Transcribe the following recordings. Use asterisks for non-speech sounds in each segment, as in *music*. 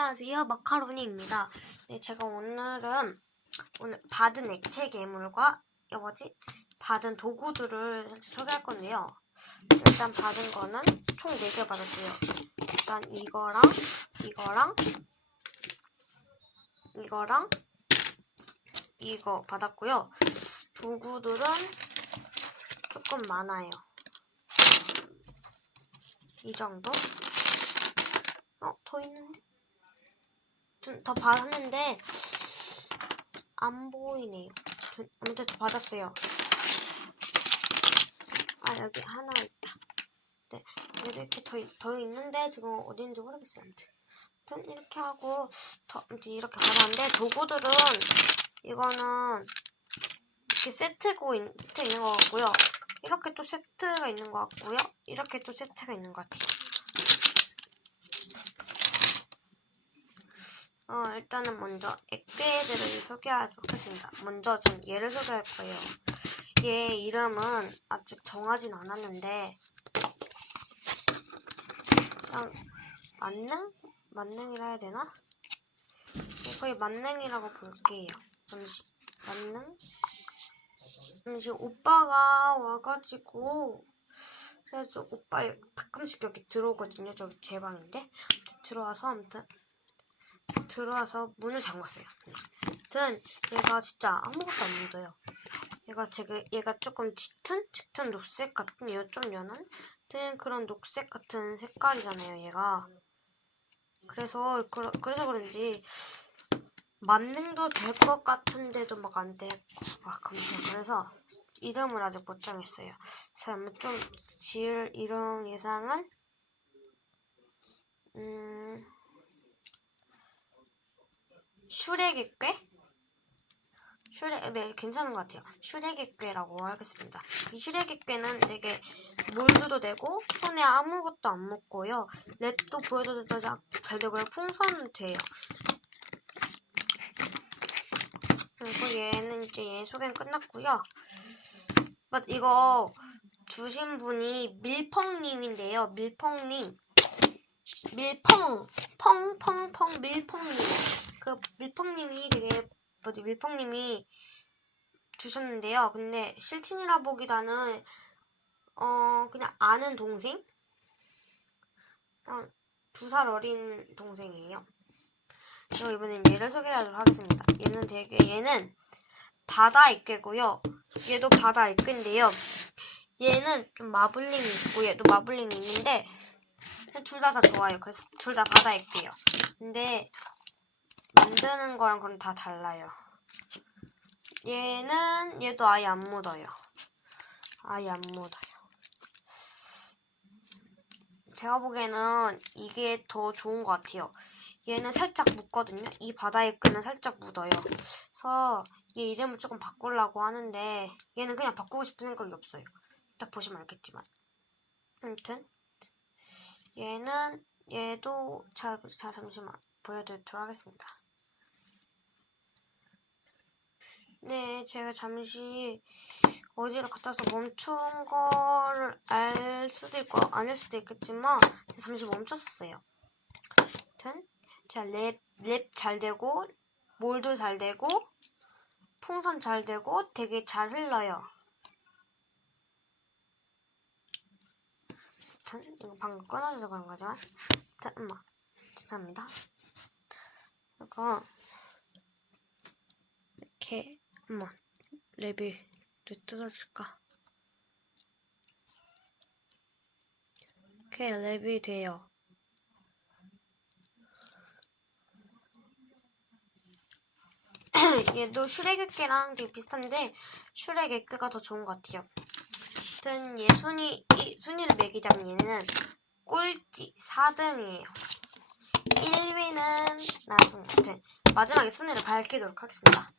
안녕하세요. 마카로니입니다. 네, 제가 오늘은 오늘 받은 액체 괴물과 뭐지? 받은 도구들을 소개할 건데요. 일단 받은 거는 총 4개 받았어요. 일단 이거랑 이거랑 이거랑 이거 받았고요. 도구들은 조금 많아요. 이 정도? 어, 더 있는데? 좀더 받았는데 안 보이네요. 좀- 아무튼 더 받았어요. 아 여기 하나 있다. 네, 이렇게 더, 있- 더 있는데 지금 어딘지 모르겠어요. 아무튼, 이렇게 하고 더 아무튼 이렇게 받았는데 도구들은 이거는 이렇게 세트고 있, 세트 있는 것 같고요. 이렇게 또 세트가 있는 것 같고요. 이렇게 또 세트가 있는 것 같아요. 어, 일단은 먼저 액괴들을 소개하도록 하겠습니다. 먼저 전 얘를 소개할 거예요. 얘 이름은 아직 정하진 않았는데, 그냥, 만능? 만능이라 해야 되나? 네, 거의 만능이라고 볼게요. 잠시, 만능? 잠시 오빠가 와가지고, 그래서 오빠 가끔씩 여기 들어오거든요. 저기 제 방인데. 들어와서 아무튼 들어와서 문을 잠갔어요. 네. 아무튼 얘가 진짜 아무것도 안 묻어요. 얘가 제가 얘가 조금 짙은 짙은 녹색 같은 얘좀 연한 그런 녹색 같은 색깔이잖아요. 얘가 그래서 그, 그래서 그런지 만능도 될 것 같은데도 막 안 되고 막 그래요. 그래서 이름을 아직 못 정했어요. 그래서 좀 지을 이름 예상은 음. 슈레게꾀? 슈레, 네, 괜찮은 것 같아요. 슈레게꾀라고 하겠습니다. 이 슈레게꾀는 되게 몰드도 되고, 손에 아무것도 안 묻고요. 랩도 보여도 잘 되고요. 풍선은 돼요. 그리고 얘는 이제 얘 소개는 끝났고요. 맞, 이거 주신 분이 밀펑님인데요. 밀펑님. 밀펑, 펑펑펑 밀펑님. 그 밀펑님이 되게 뭐지 밀펑님이 주셨는데요. 근데 실친이라 보기보다는 어 그냥 아는 동생, 두살 어린 동생이에요. 그리고 이번엔 얘를 소개하도록 하겠습니다. 얘는 되게 얘는 바다 액괴고요. 얘도 바다 액괴인데요. 얘는 좀 마블링이 있고 얘도 마블링이 있는데 둘 다 다 좋아요. 그래서 둘 다 바다 액괴예요. 근데 만드는 거랑 그럼 다 달라요. 얘는 얘도 아예 안 묻어요. 아예 안 묻어요. 제가 보기에는 이게 더 좋은 것 같아요. 얘는 살짝 묻거든요. 이 바다의 끈은 살짝 묻어요. 그래서 얘 이름을 조금 바꾸려고 하는데 얘는 그냥 바꾸고 싶은 생각이 없어요. 딱 보시면 알겠지만. 아무튼 얘는 얘도 자, 자 잠시만 보여드리도록 하겠습니다. 네, 제가 잠시 어디를 갔다 와서 멈춘 거를 알 수도 있고 아닐 수도 있겠지만 잠시 멈췄었어요. 아무튼 제가 랩, 랩 잘 되고 몰도 잘 되고 풍선 잘 되고 되게 잘 흘러요. 아무튼 이거 방금 끊어져서 그런 거지만 잠깐만 죄송합니다. 이거 이렇게 한번 랩을 뜯어줄까? 이렇게 랩이 돼요. *clears throat* 얘도 슈렉에게랑 되게 비슷한데 슈렉에게가 더 좋은 것 같아요. 아무튼 얘 순위 이 순위를 매기자면 얘는 꼴찌 4등이에요. 1위는 나중 같은 마지막에 순위를 밝히도록 하겠습니다.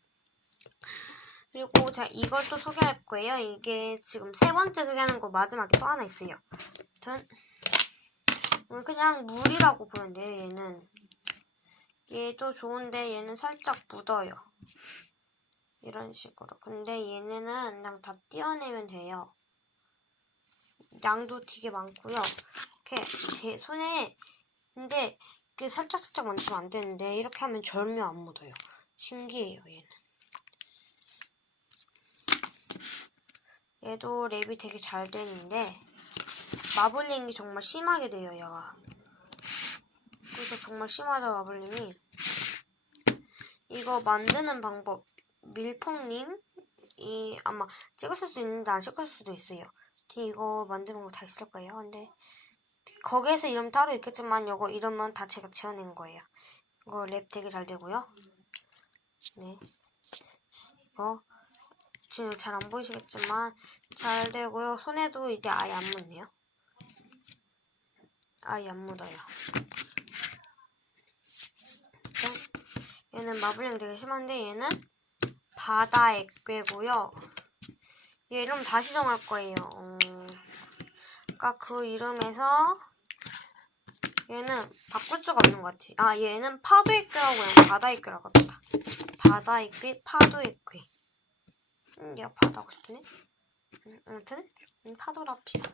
그리고 제가 또 소개할 거예요. 이게 지금 세 번째 소개하는 거 마지막에 또 하나 있어요. 아무튼 그냥 물이라고 보면 돼요. 얘는 얘도 좋은데 얘는 살짝 묻어요. 이런 식으로. 근데 얘네는 그냥 다 떼어내면 돼요. 양도 되게 많고요. 이렇게 제 손에 근데 이렇게 살짝 살짝 만지면 안 되는데 이렇게 하면 절묘 안 묻어요. 신기해요 얘는. 얘도 랩이 되게 잘 되는데 마블링이 정말 심하게 돼요 얘가. 그래서 정말 심하다 마블링이. 이거 만드는 방법 밀퐁님 이 아마 찍었을 수도 있는데 안 찍었을 수도 있어요. 이거 만드는 거 다 있을 거예요. 근데 거기에서 이름 따로 있겠지만 이거 이름은 다 제가 지어낸 거예요. 이거 랩 되게 잘 되고요. 네. 이거 지금 잘 안 보이시겠지만 잘 되고요. 손에도 이제 아예 안 묻네요. 아예 안 묻어요. 얘는 마블링 되게 심한데 얘는 바다 액괴고요. 얘 이름 다시 정할 거예요. 음, 그러니까 그 이름에서 얘는 바꿀 수가 없는 것 같아요. 아 얘는 파도 액괴라고 그냥 바다 액괴라고 합니다. 바다 액괴, 파도 액괴. 음, 얘가 바다 하고 싶네. 음, 아무튼 합시다.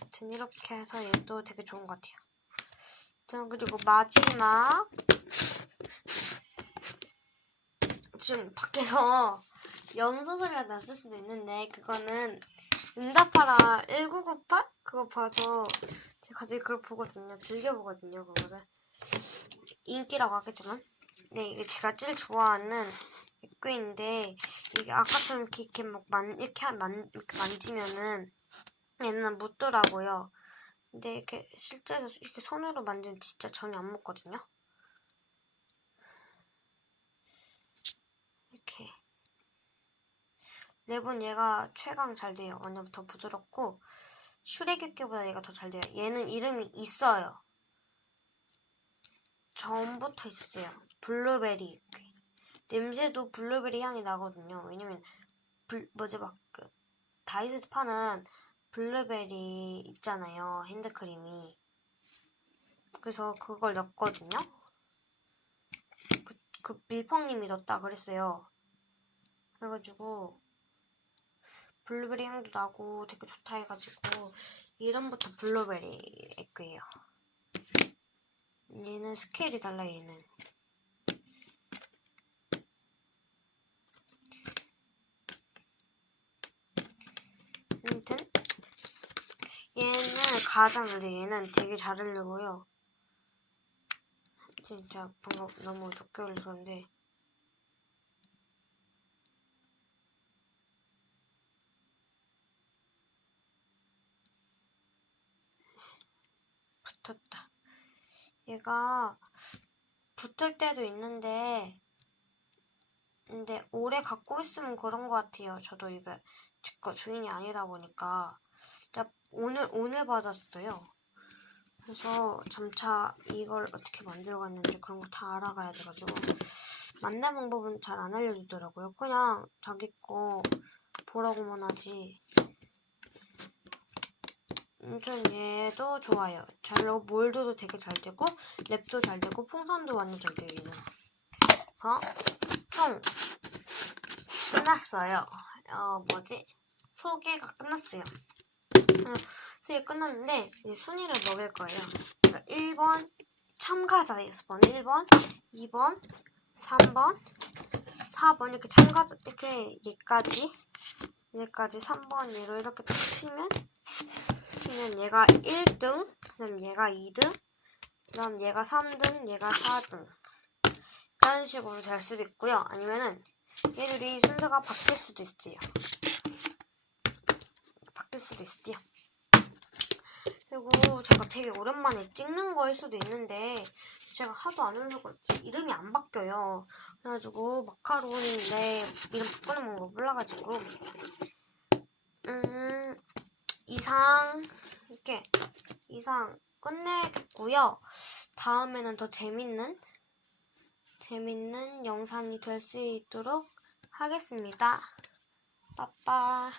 아무튼 이렇게 해서 얘도 되게 좋은 것 같아요. 자 그리고 마지막 지금 밖에서 염소 소리가 났을 수도 있는데 그거는 응답하라 1998 그거 봐서 제가 갑자기 그걸 보거든요. 즐겨 보거든요. 그거를 인기라고 하겠지만 네 이게 제가 제일 좋아하는 액괴인데 이게 아까처럼 이렇게, 이렇게 막 만, 이렇게 만, 이렇게 만지면은 얘는 묻더라고요. 근데 이렇게 실제로 이렇게 손으로 만지면 진짜 전혀 안 묻거든요. 이렇게 랩은 얘가 최강 잘 돼요. 완전 더 부드럽고 슈렉유키보다 얘가 더 잘 돼요. 얘는 이름이 있어요. 전부터 있었어요. 블루베리. 냄새도 블루베리 향이 나거든요. 왜냐면 불, 뭐지 막 그 다이소에서 파는 블루베리 있잖아요. 핸드크림이. 그래서 그걸 넣었거든요. 그, 그 밀펑님이 넣었다 그랬어요. 그래가지고 블루베리 향도 나고 되게 좋다 해가지고 이름부터 블루베리 에그예요. 얘는 스케일이 달라 얘는. 아무튼 얘는 가장 근데 얘는 되게 잘 흘리고요. 진짜 방금 너무 높게 올려서인데 붙었다. 얘가 붙을 때도 있는데 근데 오래 갖고 있으면 그런 것 같아요. 저도 이게 제 거 주인이 아니다 보니까 제가 오늘 오늘 받았어요. 그래서 점차 이걸 어떻게 만들어 갔는지 그런 거 다 알아가야 돼가지고 만든 방법은 잘 안 알려주더라고요. 그냥 자기 거 보라고만 하지. 아무튼 얘도 좋아요. 잘 몰드도 되게 잘 되고 랩도 잘 되고 풍선도 완전 잘 돼요. 얘는. 그래서 총 끝났어요. 어 뭐지? 소개가 끝났어요. 어, 소개 끝났는데 이제 순위를 먹을 거예요. 그러니까 1번 참가자에서 번 1번, 2번, 3번, 4번 이렇게 참가자 이렇게 얘까지 얘까지 3번 얘로 이렇게 딱 치면 치면 얘가 1등, 그다음 얘가 2등, 그다음 얘가 3등, 얘가 4등 이런 식으로 될 수도 있고요. 아니면은 얘들이 순서가 바뀔 수도 있어요. 바뀔 수도 있어요. 그리고 제가 되게 오랜만에 찍는 거일 수도 있는데 제가 하도 안 올려서 그렇지 이름이 안 바뀌어요. 그래가지고 마카로니인데 이름 바꾸는 방법 몰라가지고 음 이상 이렇게 이상 끝내겠고요. 다음에는 더 재밌는 재밌는 영상이 될 수 있도록 하겠습니다. 빠빠.